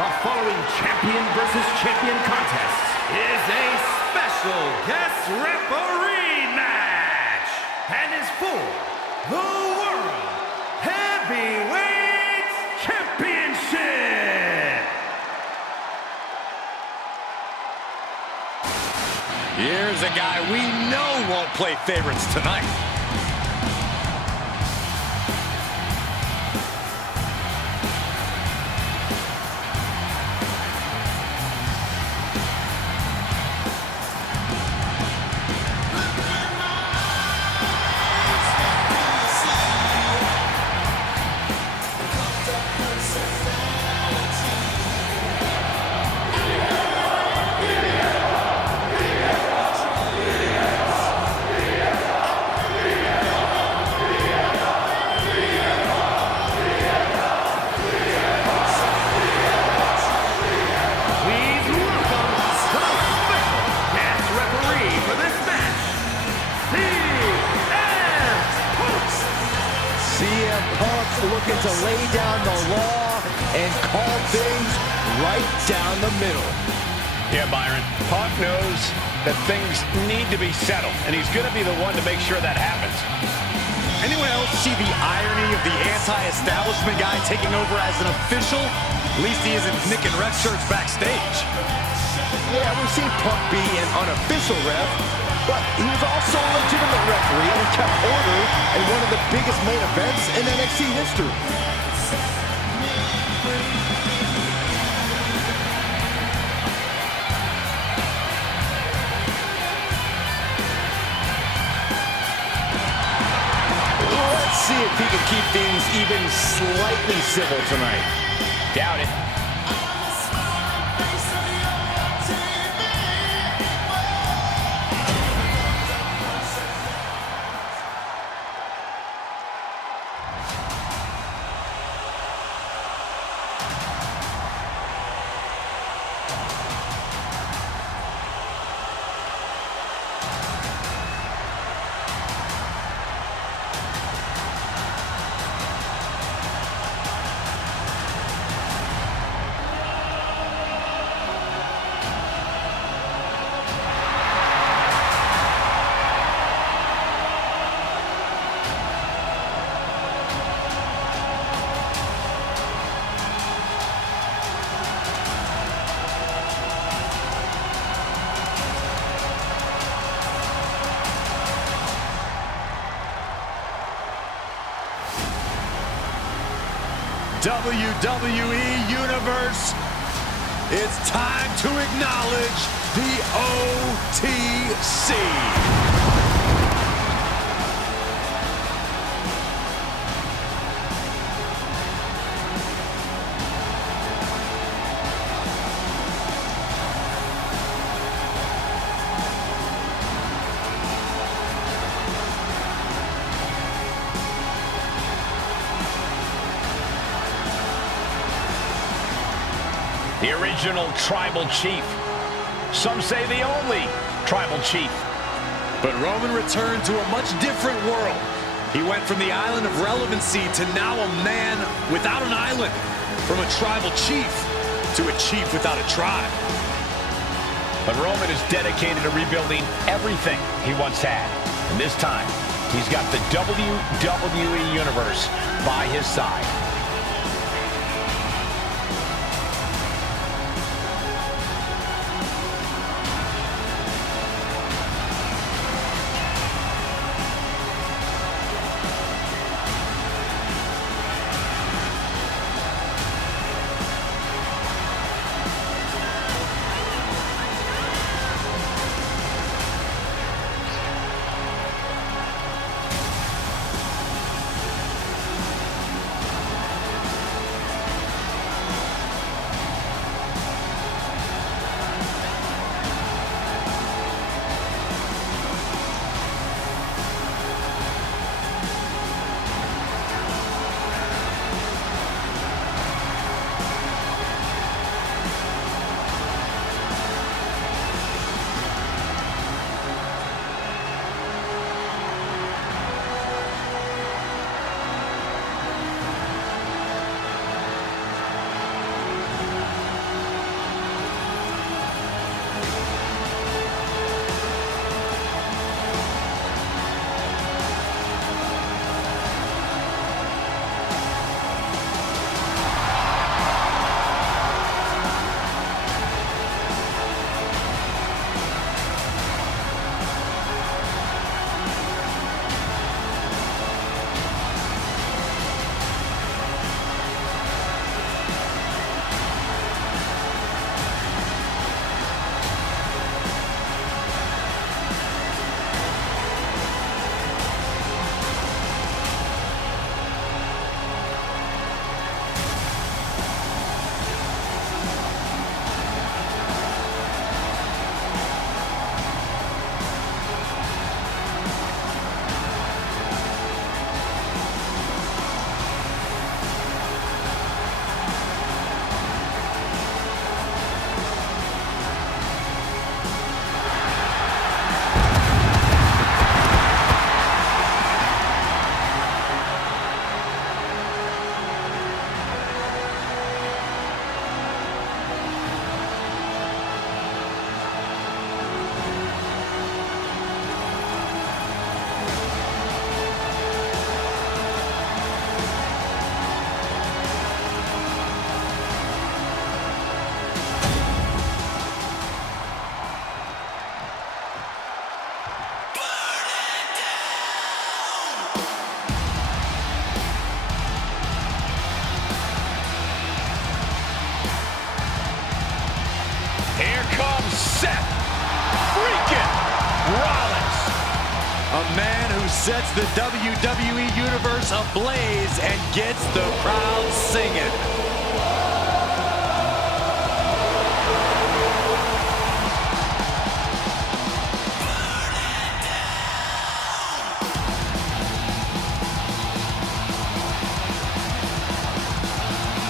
The following champion versus champion contest is a special guest referee match and is for the World Heavyweight Championship. Here's a guy we know won't play favorites tonight. Looking to lay down the law and call things right down the middle. Yeah, Byron. Punk knows that things need to be settled, and he's going to be the one to make sure that happens. Anyone else see the irony of the anti-establishment guy taking over as an official? At least he isn't nicking red shirts backstage. Yeah, we've seen Punk be an unofficial ref, but he was also a legitimate referee and kept order in one of the biggest main events in NXT history. Let's see if he can keep things even slightly civil tonight. Doubt it. WWE Universe, it's time to acknowledge the OTC. The original tribal chief. Some say the only tribal chief. But Roman returned to a much different world. He went from the island of relevancy to now a man without an island. From a tribal chief to a chief without a tribe. But Roman is dedicated to rebuilding everything he once had. And this time, he's got the WWE Universe by his side. A man who sets the WWE Universe ablaze and gets the crowd singing.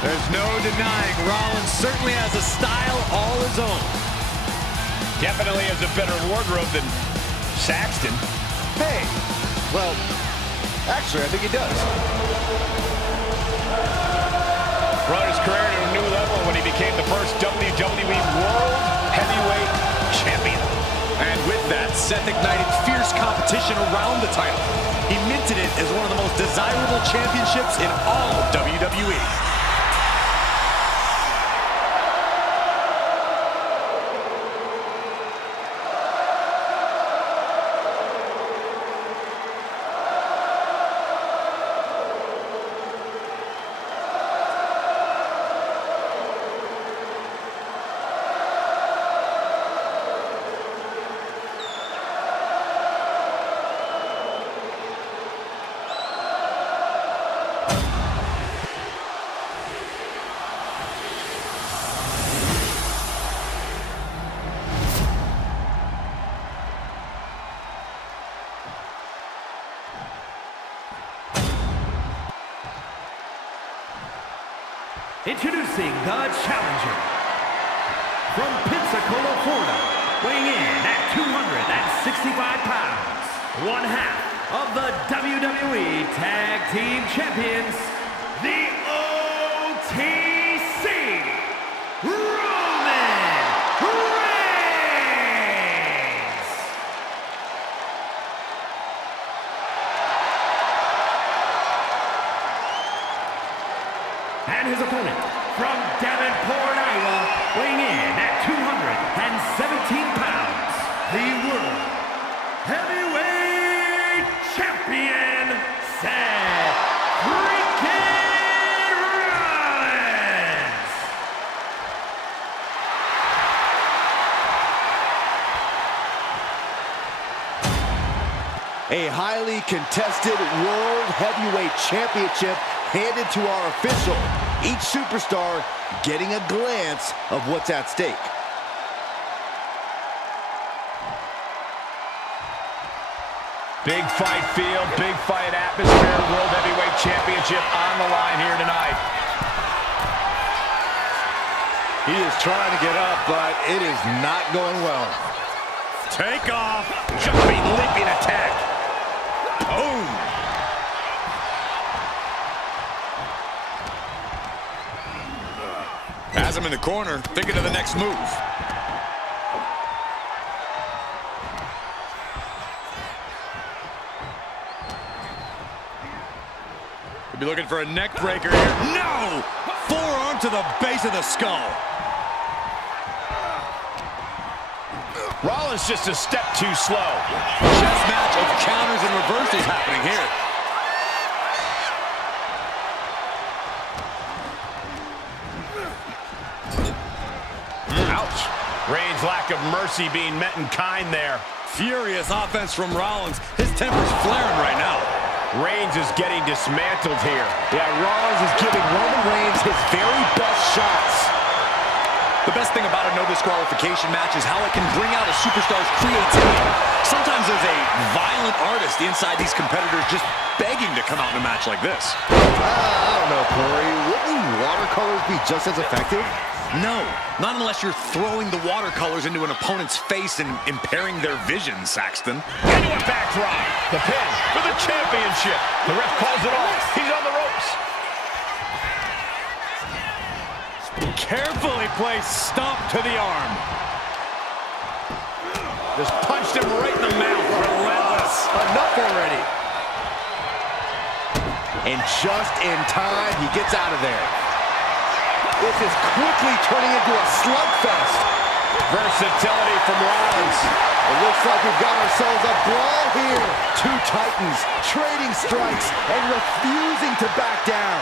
There's no denying Rollins certainly has a style all his own. Definitely has a better wardrobe than Saxton. Hey, well, actually, I think he does. Brought his career to a new level when he became the first WWE World Heavyweight Champion. And with that, Seth ignited fierce competition around the title. He minted it as one of the most desirable championships in all of WWE. Introducing the challenger from Pensacola, Florida, weighing in at 265 pounds, one half of the WWE Tag Team Champions, the OTC, Roman Reigns. And his opponent, from Davenport, Iowa, weighing in at 217 pounds, the World Heavyweight Champion, Seth freaking Rollins. A highly contested World Heavyweight Championship handed to our official. Each superstar getting a glance of what's at stake. Big fight field, big fight atmosphere. World Heavyweight Championship on the line here tonight. He is trying to get up, but it is not going well. Take off. Jumping, leaping attack. Boom. Has him in the corner, thinking of the next move. Could be looking for a neck breaker here. No! Forearm to the base of the skull. Rollins just a step too slow. Chess match of counters and reversals happening here. Ouch. Reigns' lack of mercy being met in kind there. Furious offense from Rollins. His temper's flaring right now. Reigns is getting dismantled here. Yeah, Rollins is giving Roman Reigns his very best shots. The best thing about a no disqualification match is how it can bring out a superstar's creativity. Sometimes there's a violent artist inside these competitors just begging to come out in a match like this. I don't know, Corey. Wouldn't watercolors be just as effective? No, not unless you're throwing the watercolors into an opponent's face and impairing their vision, Saxton. Into a backdrop. The pin for the championship. The ref calls it off. He's on the ropes. Carefully placed stomp to the arm. Just punched him right in the mouth. Relentless. Enough already. And just in time, he gets out of there. This is quickly turning into a slugfest. Versatility from Rollins. It looks like we've got ourselves a brawl here. Two titans trading strikes and refusing to back down.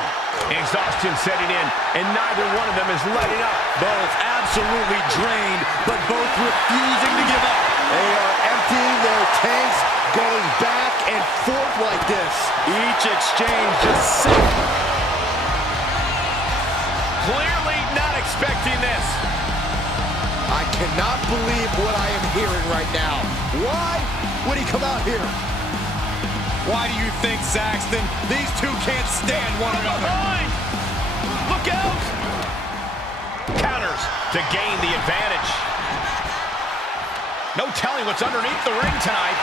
Exhaustion setting in, and neither one of them is letting up. Both absolutely drained, but both refusing to give up. They are emptying their tanks, going back punch exchange just sick. Clearly not expecting this. I cannot believe what I am hearing right now. Why would he come out here? Why do you think, Saxton? These two can't stand one another. Look out! Counters to gain the advantage. No telling what's underneath the ring tonight.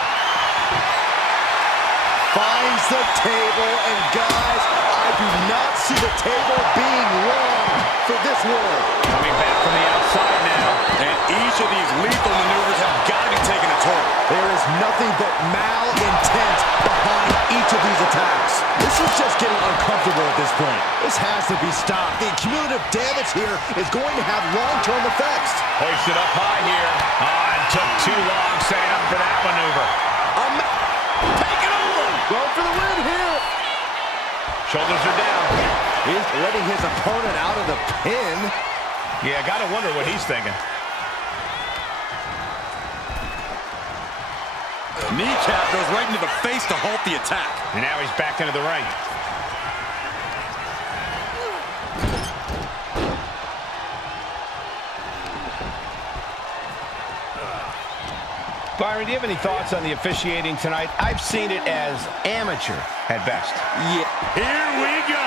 Finds the table, and guys, I do not see the table being long for this world. Coming back from the outside now. And each of these lethal maneuvers have got to be taking a toll. There is nothing but malintent behind each of these attacks. This is just getting uncomfortable at this point. This has to be stopped. The cumulative damage here is going to have long-term effects. Hoisted up high here. It took too long setting up for that maneuver. Taking over. Going for the win here. Shoulders are down. He's letting his opponent out of the pin. Yeah, gotta wonder what he's thinking. Kneecap goes right into the face to halt the attack. And now he's back into the ring. Byron, do you have any thoughts on the officiating tonight? I've seen it as amateur at best. Yeah. Here we go.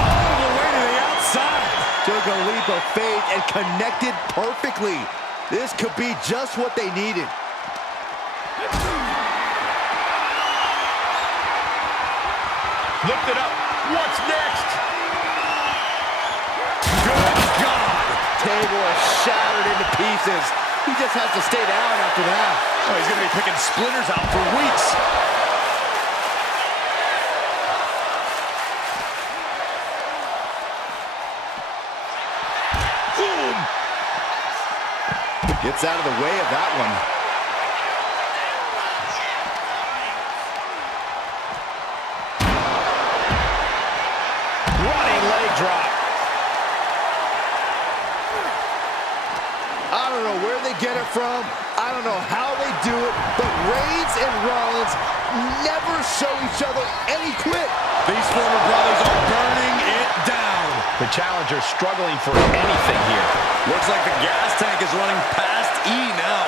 All the way to the outside. Took a leap of faith and connected perfectly. This could be just what they needed. Lift it up. What's next? Good God. Table is shattered into pieces. He just has to stay down after that. Oh, he's going to be picking splinters out for weeks. Boom. Gets out of the way of that one. Running leg drop. I don't know where they get it from. I don't know how they do it, but Reigns and Rollins never show each other any quit. These former brothers are burning it down. The challenger struggling for anything here. Looks like the gas tank is running past E now.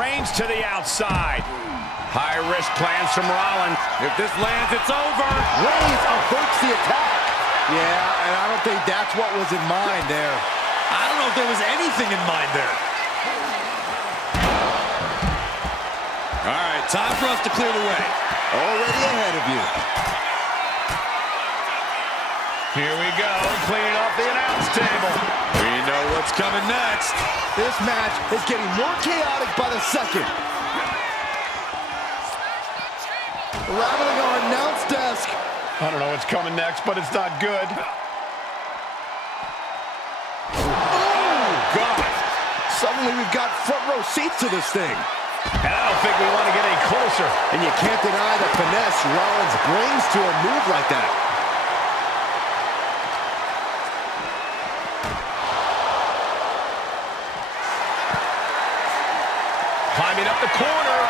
Reigns to the outside. High-risk plans from Rollins. If this lands, it's over. Reigns averts the attack. Yeah, and I don't think that's what was in mind there. I don't know if there was anything in mind there. All right, time for us to clear the way. Already ahead of you. Here we go, cleaning off the announce table. We know what's coming next. This match is getting more chaotic by the second. Rattling our announce desk. I don't know what's coming next, but it's not good. Oh, God. Suddenly we've got front row seats to this thing. And I don't think we want to get any closer. And you can't deny the finesse Rollins brings to a move like that. Climbing up the corner.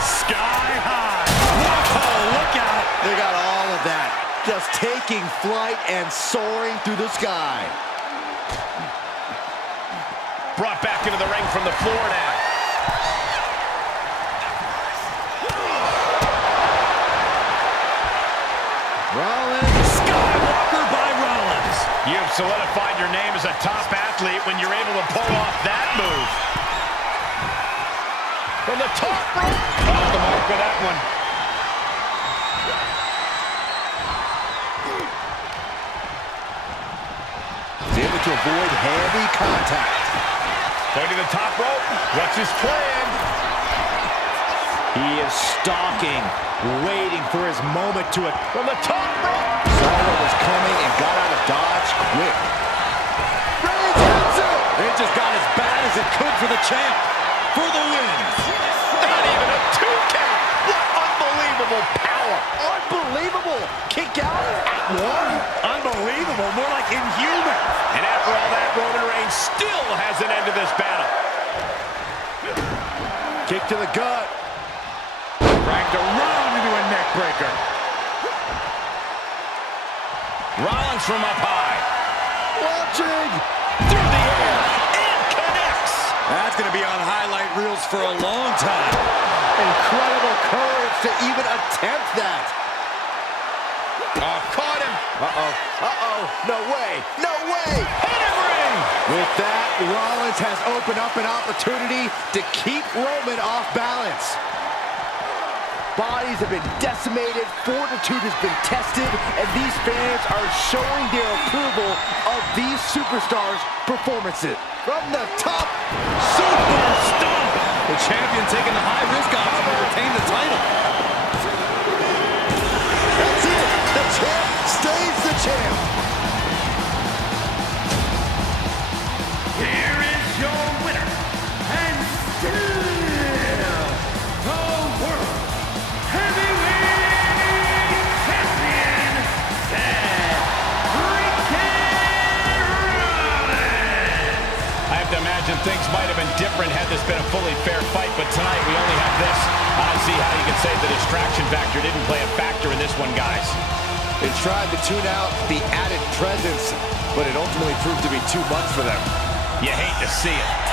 Sky high. Whoa, look out. They got all of that. Just taking flight and soaring through the sky. Brought back into the ring from the floor now. Rollins. Skywalker by Rollins. You've solidified your name as a top athlete when you're able to pull off that move. From the top rope. Off the mark with that one. He's able to avoid heavy contact. Going to the top rope. What's his plan? He is stalking, waiting for his moment to it. From the top rope. Saw what was coming and got out of dodge quick. Reigns hits it! It just got as bad as it could for the champ. For the win. Not even a 2 count. What unbelievable power. Unbelievable! Kick out at one. Unbelievable. More like inhuman. And after all that, Roman Reigns still has an end to this battle. Kick to the gut. Cranked around into a neck breaker. Rollins from up high. Launching. Through the air. And connects. That's going to be on highlight reels for a long time. Incredible courage to even attempt that. Oh, caught him. Uh-oh. Uh-oh. No way. No way. Pedigree. With that, Rollins has opened up an opportunity to keep Roman off balance. Bodies have been decimated, fortitude has been tested, and these fans are showing their approval of these superstars' performances. From the top, super stomp. The champion taking the high-risk option to retain the title. That's it. The champ stays the champ. Here is your winner, and still the world heavyweight champion, Seth Rollins. I have to imagine things might have been different had this been a fully fair fight, but tonight we only have this. I don't see how you can say the distraction factor didn't play a factor in this one, guys. They tried to tune out the added presence, but it ultimately proved to be too much for them. You hate to see it.